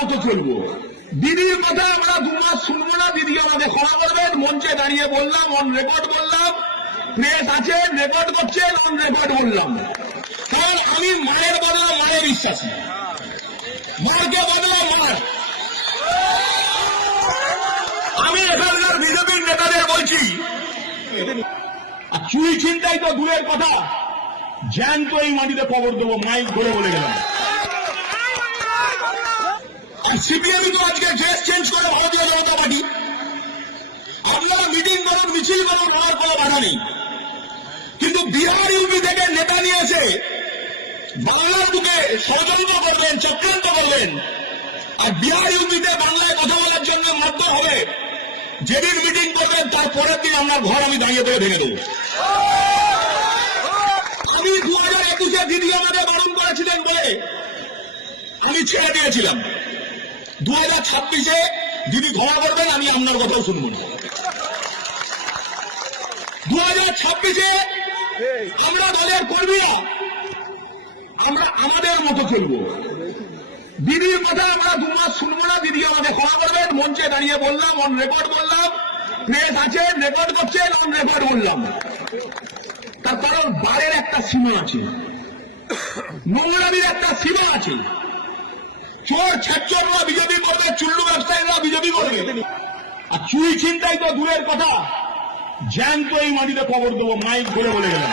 মতো চলবো। দিদির কথা আমরা 2 মাস শুনবো না। দিদি আমাদের ক্ষমা করবেন। মঞ্চে দাঁড়িয়ে বললাম, অন রেকর্ড বললাম, প্রেস আছে রেকর্ড করছেন, অন রেকর্ড বললাম। কারণ আমি মায়ের বদলা মারে বিশ্বাসী, মারকে বদলা মার। আমি এখানকার বিজেপির নেতাদের বলছি, চুরি ছিনতাই তো দূরের কথা, জ্যান্ত এই মাটিতে কবর দেবো, মাইক ধরে বলে গেলাম। আর সিপিএম তো আজকে ড্রেস চেঞ্জ করে ভারতীয় জনতা পার্টি। আপনারা মিটিং করুন, মিছিল করুন, ওনার কোনো বাধা নেই। কিন্তু বিহার ইউপি থেকে নেতা নিয়ে এসে বাংলার বুকে ষড়যন্ত্র করবেন, চক্রান্ত করবেন, আর বিহার ইউপিতে বাংলায় কথা বলার জন্য মাধ্যম হবে। যেদিন মিটিং করবেন তার পরের দিন আপনার ঘর আমি দাঁড়িয়ে করে ভেঙে দেবো। আমি 2021-এ দিদি আমাদের বারণ করেছিলেন বলে আমি ছেড়ে দিয়েছিলাম। 2026-এ দিদি ক্ষমা করবেন, আমি আপনার কথাও শুনব না। 2026-এ আমরা দলের কর্মীরা আমরা আমাদের মতো চলবো। দিদির কথা আমরা 2 মাস শুনবো না। দিদি আমাদের ক্ষমা করবেন। মঞ্চে দাঁড়িয়ে বললাম, অন রেকর্ড বললাম, প্রেস আছে রেকর্ড করছেন, অন রেকর্ড বললাম। তার কারণ বারের একটা সীমা আছে, নোংরামির একটা সীমা আছে। চোর ছাত্ররা বিজেপি করবে, চুল্লু ব্যবসায়ীরা বিজেপি করবে, আর চুরি ছিনতাই তো দূরের কথা, জ্যান্ত এই মাটিতে কবর দেবো, মাইক ধরে বলে গেলাম।